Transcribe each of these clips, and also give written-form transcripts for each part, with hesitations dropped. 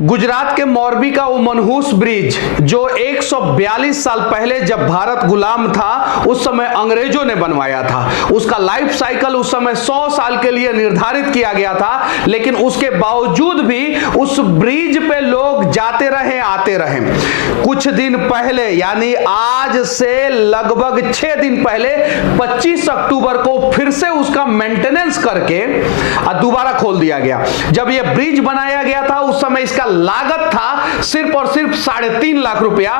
गुजरात के मोरबी का वो मनहूस ब्रिज जो 142 साल पहले जब भारत गुलाम था उस समय अंग्रेजों ने बनवाया था, उसका लाइफ साइकिल उस समय 100 साल के लिए निर्धारित किया गया था, लेकिन उसके बावजूद भी उस ब्रिज पे लोग जाते रहे आते रहे। कुछ दिन पहले यानी आज से लगभग 6 दिन पहले 25 अक्टूबर को फिर से उसका मेंटेनेंस करके दोबारा खोल दिया गया। जब यह ब्रिज बनाया गया था उस समय इसका लागत था सिर्फ और सिर्फ 3.5 लाख रुपया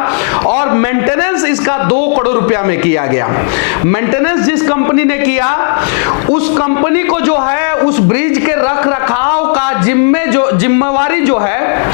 और मेंटेनेंस इसका 2 करोड़ रुपया में किया गया। मेंटेनेंस जिस कंपनी ने किया उस कंपनी को जो है उस ब्रिज के रख रखाव का जिम्मेवारी जो है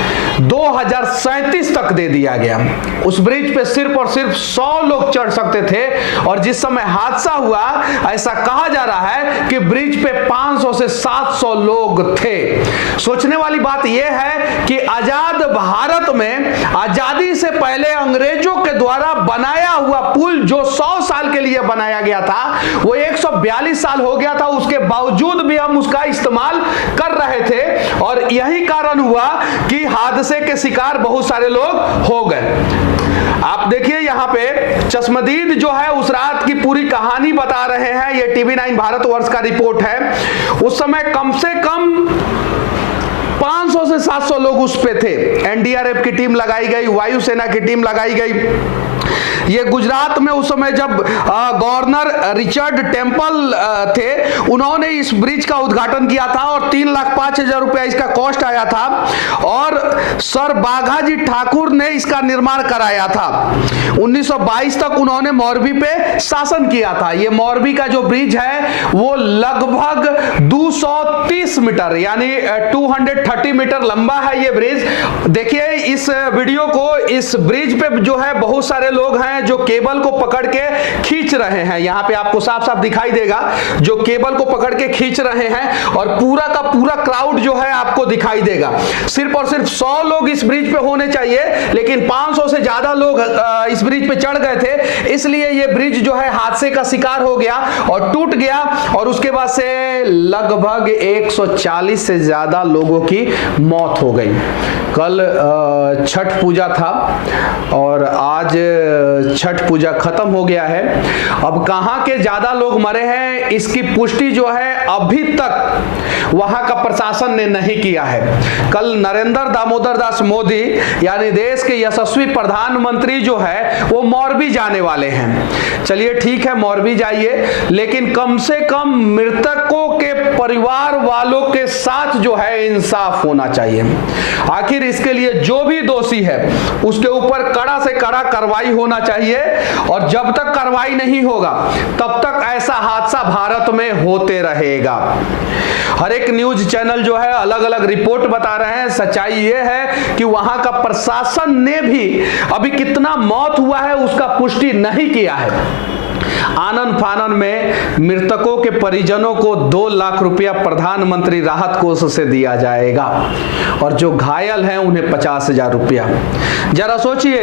2037 तक दे दिया गया। उस ब्रिज पे सिर्फ और सिर्फ 100 लोग चढ़ सकते थे और जिस समय हादसा हुआ ऐसा कहा जा रहा है कि ब्रिज पे 500 से 700 लोग थे। सोचने वाली बात यह है कि आजाद भारत में आजादी से पहले अंग्रेजों के द्वारा बनाया हुआ पुल जो 100 साल के लिए बनाया गया था वो 142 साल हो गया था, उसके बावजूद भी हम उसका इस्तेमाल कर रहे थे और यही कारण हुआ कि हादसे के शिकार बहुत सारे लोग हो गए। आप देखिए यहाँ पे चश्मदीद जो है उस रात की पूरी कहानी बता रहे हैं। ये TV9 भारतवर्ष का रिपोर्ट है। उस समय कम से कम 500 से 700 लोग उस पे थे। NDRF की टीम लगाई गई, वायुसेना की टीम लगाई गई। ये गुजरात में उस समय जब गवर्नर रिचर्ड टेम्पल थे उन्होंने इस ब्रिज का उद्घाटन किया था और 3,05,000 रुपया इसका कॉस्ट आया था और सर बाघाजी ठाकुर ने इसका निर्माण कराया था। 1922 तक उन्होंने मोरबी पे शासन किया था। ये मोरबी का जो ब्रिज है वो लगभग 230 मीटर यानी 230 मीटर लंबा है ये ब्रिज। देखिए इस वीडियो को, इस ब्रिज पे जो है बहुत सारे लोग हैं जो केबल को पकड़ के खींच रहे हैं। यहां पे आपको साफ साफ दिखाई देगा जो केबल को पकड़ के खींच रहे हैं और पूरा का पूरा क्राउड जो है आपको दिखाई देगा। सिर्फ और सिर्फ 100 लोग इस ब्रिज पे होने चाहिए लेकिन 500 से ज्यादा लोग इस ब्रिज पे चढ़ गए थे, इसलिए ये ब्रिज जो है हादसे का शिकार हो गया और टूट गया और उसके बाद से लगभग 140 से ज्यादा लोगों की मौत हो गई। कल छठ पूजा था और आज छठ पूजा खत्म हो गया है। अब कहां के ज्यादा लोग मरे हैं इसकी पुष्टि जो है अभी तक वहां का प्रशासन ने नहीं किया है। कल नरेंद्र दामोदर दास मोदी यानी देश के यशस्वी प्रधानमंत्री जो है वो मोरबी जाने वाले हैं। चलिए ठीक है, मोरबी जाइए, लेकिन कम से कम मृतकों के परिवार वालों के साथ जो है इंसाफ होना चाहिए। आखिर इसके लिए जो भी दोषी है उसके ऊपर कड़ा से कड़ा कार्रवाई होना चाहिए और जब तक कार्रवाई नहीं होगा तब तक ऐसा हादसा भारत में होते रहेगा। हर एक न्यूज चैनल जो है अलग अलग रिपोर्ट बता रहे हैं। सच्चाई यह है कि वहां का प्रशासन ने भी अभी कितना मौत हुआ है उसका पुष्टि नहीं किया है। आनन फानन में मृतकों के परिजनों को 2 लाख रुपया प्रधानमंत्री राहत कोष से दिया जाएगा और जो घायल हैं उन्हें 50,000 रुपया। जरा सोचिए,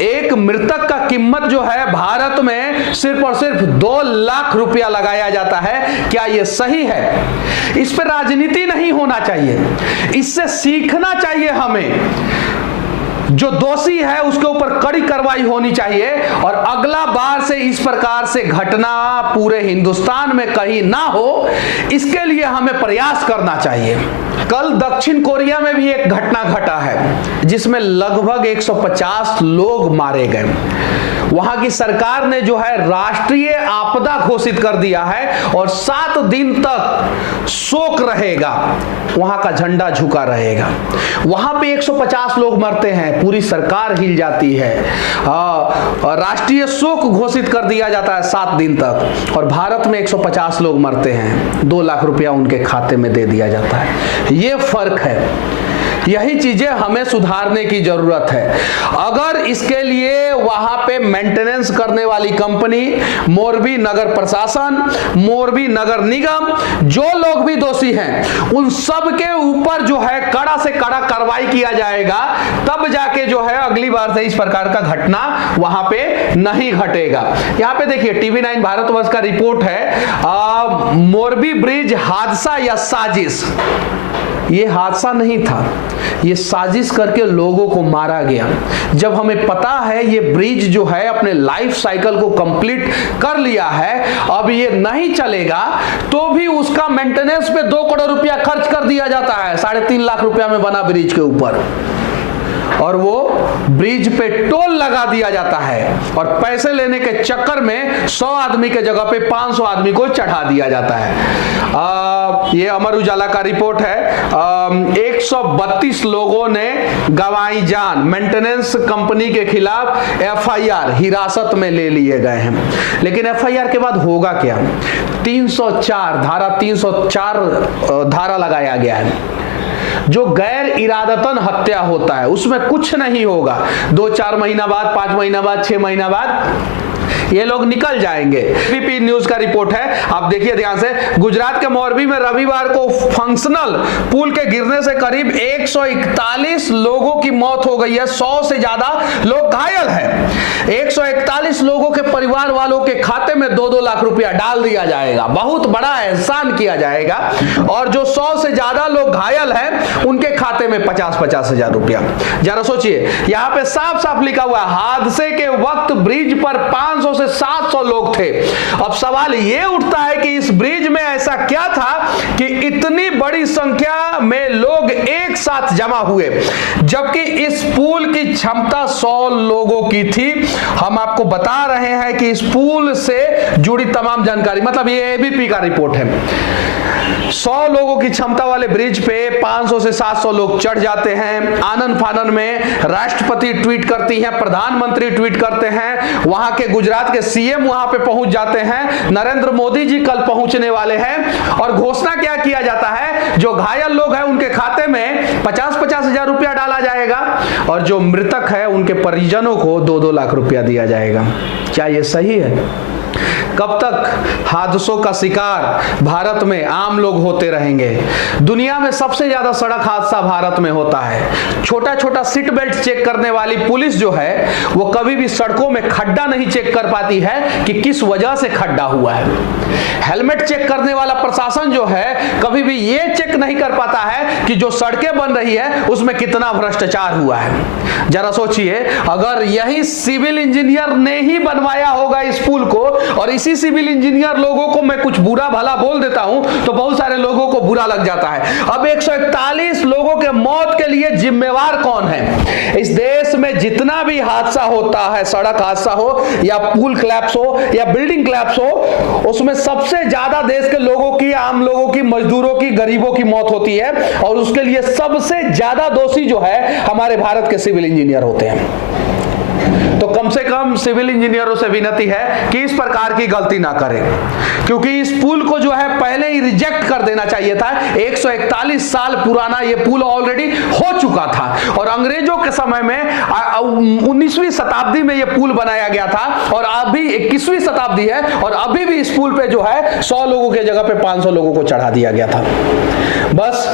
एक मृतक का कीमत जो है भारत में सिर्फ और सिर्फ 2 लाख रुपया लगाया जाता है। क्या यह सही है? इस पर राजनीति नहीं होना चाहिए, इससे सीखना चाहिए हमें। जो दोषी है उसके ऊपर कड़ी कार्रवाई होनी चाहिए और अगला बार से इस प्रकार से घटना पूरे हिंदुस्तान में कहीं ना हो, इसके लिए हमें प्रयास करना चाहिए। कल दक्षिण कोरिया में भी एक घटना घटा है जिसमें लगभग 150 लोग मारे गए। वहां की सरकार ने जो है राष्ट्रीय आपदा घोषित कर दिया है और 7 दिन तक शोक रहेगा, वहां का झंडा झुका रहेगा। वहां पे 150 लोग मरते हैं, पूरी सरकार हिल जाती है, राष्ट्रीय शोक घोषित कर दिया जाता है 7 दिन तक और भारत में 150 लोग मरते हैं, 2 लाख रुपया उनके खाते में दे दिया जाता है। ये फर्क है। यही चीजें हमें सुधारने की जरूरत है। अगर इसके लिए वहां पे मेंटेनेंस करने वाली कंपनी, मोरबी नगर प्रशासन, मोरबी नगर निगम, जो लोग भी दोषी हैं उन सब के ऊपर जो है कड़ा से कड़ा कार्रवाई किया जाएगा, तब जाके जो है अगली बार से इस प्रकार का घटना वहां पे नहीं घटेगा। यहां पे देखिए TV9 भारतवर्ष का रिपोर्ट है, मोरबी ब्रिज हादसा या साजिश। ये हादसा नहीं था, ये साजिश करके लोगों को मारा गया। जब हमें पता है ये ब्रिज जो है अपने लाइफ साइकिल को कंप्लीट कर लिया है, अब ये नहीं चलेगा, तो भी उसका मेंटेनेंस पे 2 करोड़ रुपया खर्च कर दिया जाता है। 3.5 लाख रुपया में बना ब्रिज के ऊपर, और वो ब्रिज पे टोल लगा दिया जाता है, और पैसे लेने के चक्कर में 100 आदमी के जगह पे 500 आदमी को चढ़ा दिया जाता है। ये अमर उजाला का रिपोर्ट है। 132 लोगों ने गंवाई जान। मेंटेनेंस कंपनी के खिलाफ एफआईआर हिरासत में ले लिए गए हैं। लेकिन एफआईआर के बाद होगा क्या? 304 धारा लगाया गया है। जो गैर इरादतन हत्या होता है उसमें कुछ नहीं होगा। 2-4 महीना बाद, 5 महीना बाद, 6 महीना बाद ये लोग निकल जाएंगे। एबीपी न्यूज का रिपोर्ट है, आप देखिए ध्यान से। गुजरात के मोरबी में रविवार को फंक्शनल पुल के गिरने से करीब 141 लोगों की मौत हो गई है। 100 से ज्यादा लोग घायल हैं। 141 लोगों के परिवार वालों के खाते में 2-2 लाख रुपया डाल दिया जाएगा। बहुत बड़ा एहसान किया जाएगा। और जो 100 से ज्यादा लोग घायल हैं उनके खाते में 50-50 हजार रुपया। जरा सोचिए, यहां पे साफ साफ लिखा हुआ है हादसे के वक्त ब्रिज पर 500 से 700 लोग थे। अब सवाल ये उठता है कि इस ब्रिज में ऐसा क्या था कि इतनी बड़ी संख्या में लोग एक साथ जमा हुए, जबकि इस पुल की क्षमता 100 लोगों की थी। हम आपको बता रहे हैं कि इस पुल से जुड़ी तमाम जानकारी, मतलब ये एबीपी का रिपोर्ट है। 100 लोगों की क्षमता वाले ब्रिज पे 500 से 700 लोग चढ़ जाते हैं। आनन फानन में राष्ट्रपति ट्वीट करती हैं, प्रधानमंत्री ट्वीट करते हैं, वहां के गुजरात के सीएम वहां पे पहुंच जाते हैं, नरेंद्र मोदी जी कल पहुंचने वाले हैं। और घोषणा क्या किया जाता है? जो घायल लोग हैं उनके खाते में 50-50 हजार रुपया डाला जाएगा, और जो मृतक है उनके परिजनों को 2-2 लाख रुपया दिया जाएगा। क्या ये सही है? कब तक हादसों का शिकार भारत में आम लोग होते रहेंगे? दुनिया में सबसे ज्यादा सड़क हादसा भारत में होता है। छोटा छोटा सीट बेल्ट चेक करने वाली पुलिस जो है वो कभी भी सड़कों में खड्डा नहीं चेक कर पाती है कि किस वजह से खड्डा हुआ है। हेलमेट चेक करने वाला प्रशासन जो है कभी भी ये चेक नहीं कर पाता है कि जो सड़कें बन रही है उसमें कितना भ्रष्टाचार हुआ है। जरा सोचिए, अगर यही सिविल इंजीनियर ने ही बनवाया होगा इस पुल को, और इसी सिविल इंजीनियर लोगों को मैं कुछ बुरा भला बोल देता हूं तो बहुत सारे लोगों को बुरा लग जाता है। अब 141 लोगों के मौत के लिए जिम्मेवार कौन है? इस देश में जितना भी हादसा होता है, सड़क हादसा हो या पुल क्लैप्स हो या बिल्डिंग क्लैप्स हो, उसमें सबसे ज्यादा देश के लोगों की, आम लोगों की, मजदूरों की, गरीबों की मौत होती है। और उसके लिए सबसे ज्यादा दोषी जो है हमारे भारत के सिविल इंजीनियर होते हैं। तो कम से कम सिविल इंजीनियरों से विनती है कि इस प्रकार की गलती ना करें, क्योंकि इस पुल को जो है पहले ही रिजेक्ट कर देना चाहिए था। 141 साल पुराना ये पुल ऑलरेडी हो चुका था, और अंग्रेजों के समय में 19वीं शताब्दी में ये पुल बनाया गया था, और अभी 21वीं शताब्दी है, और अभी भी इस पुल पे जो है 100 लोगों के जगह पे 500 लोगों को चढ़ा दिया गया था। बस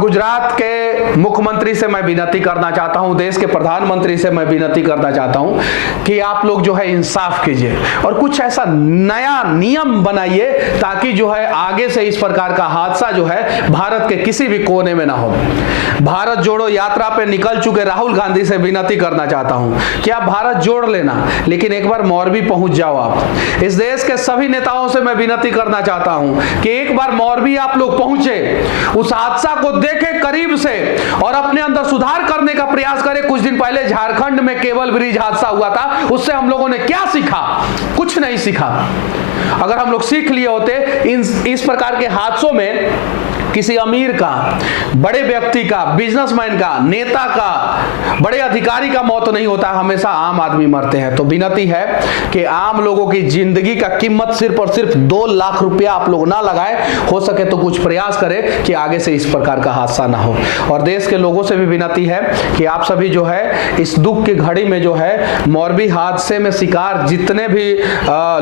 गुजरात के मुख्यमंत्री से मैं विनती करना चाहता हूं, देश के प्रधानमंत्री से मैं विनती करना चाहता हूं कि आप लोग जो है इंसाफ कीजिए और कुछ ऐसा नया नियम बनाइए ताकि जो है आगे से इस प्रकार का हादसा जो है भारत के किसी भी कोने में ना हो। भारत जोड़ो यात्रा पे निकल चुके राहुल गांधी से विनती करना चाहता हूं कि आप भारत जोड़ लेना, लेकिन एक बार मोरबी पहुंच जाओ। आप इस देश के सभी नेताओं से मैं विनती करना चाहता हूं कि एक बार मोरबी आप लोग पहुंचे, उस हादसा को देखें करीब से और अपने अंदर सुधार करने का प्रयास करें। कुछ दिन पहले झारखंड में केबल ब्रिज हादसा हुआ था, उससे हम लोगों ने क्या सीखा? कुछ नहीं सीखा। अगर हम लोग सीख लिए होते इस प्रकार के हादसों में किसी अमीर का, बड़े व्यक्ति का, बिजनेसमैन का, नेता का, बड़े अधिकारी का मौत नहीं होता, हमेशा आम आदमी मरते हैं। तो विनती है कि आम लोगों की जिंदगी का कीमत सिर्फ और सिर्फ 2 लाख रुपया आप लोग ना लगाएं। हो सके तो कुछ प्रयास करें कि आगे से इस प्रकार का हादसा ना हो। और देश के लोगों से भी विनती है कि आप सभी जो है इस दुख की घड़ी में जो है मोरबी हादसे में शिकार जितने भी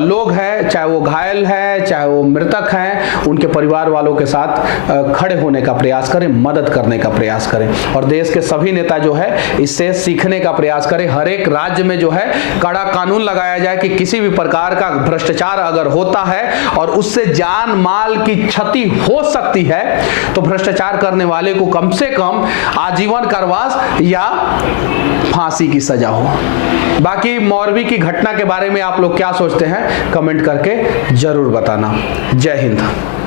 लोग हैं, चाहे वो घायल है चाहे वो मृतक हैं, उनके परिवार वालों के साथ खड़े होने का प्रयास करें, मदद करने का प्रयास करें और देश के सभी नेता जो है इससे सीखने का प्रयास करें। हर एक राज्य में जो है कड़ा कानून लगाया जाए कि किसी भी प्रकार का भ्रष्टाचार अगर होता है और उससे जान माल की क्षति हो सकती है तो भ्रष्टाचार करने वाले को कम से कम आजीवन कारावास या फांसी की सजा हो। बाकी मौरवी की घटना के बारे में आप लोग क्या सोचते हैं कमेंट करके जरूर बताना। जय हिंद।